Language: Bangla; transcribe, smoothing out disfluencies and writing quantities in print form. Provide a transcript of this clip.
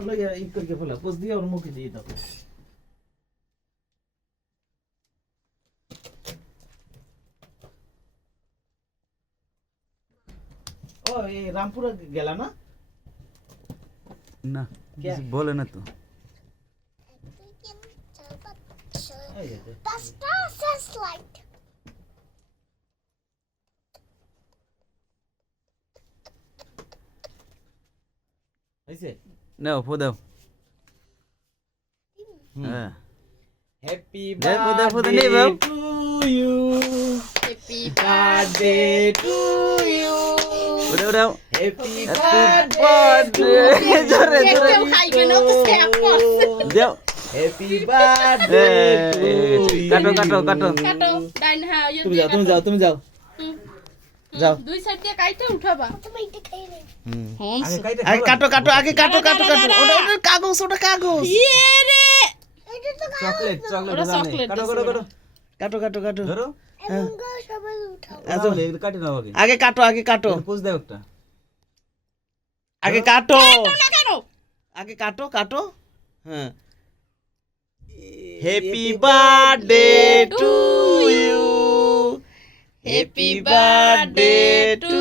লইয়া ই করে ফেলা পোজ দিয়ে ওর মুখে দিয়ে দাও ও এই রামপুরা গেলা না না কিছু বলে না তো হইছে নাও ফো দাও হ্যাঁ হ্যাপি দে, ফুদা, ফুদা, নে, বার্থডে বাবু। To you happy birthday to you উড়াও উড়াও হ্যাপি বার্থডে জোরে জোরে কেউ খাইবে না তো সে আপস দাও হ্যাপি বার্থডে কাটো কাটো কাটো কাটো ডাইন হ্যাঁ তুমি যাও তুমি যাও যাও দুই সাইড দিয়ে কাইটে উঠাবা হমস আগে কাটো কাটো আগে কাটো কাটো কাটো ওটা ওটা কাগজ ওটা কাগজ ইয়ে রে চকলেট চকলেট ওরা chocolate কাটো দিছে কাটো কাটো কাটো কাটো কাটো ধরো আচ্ছা, কাটি নাও আগে আগে কাটো আগে কাটো পোজ দাও একটা আগে কাটো না কেন আগে কাটো কাটো হ্যাঁ happy birthday to you happy birthday two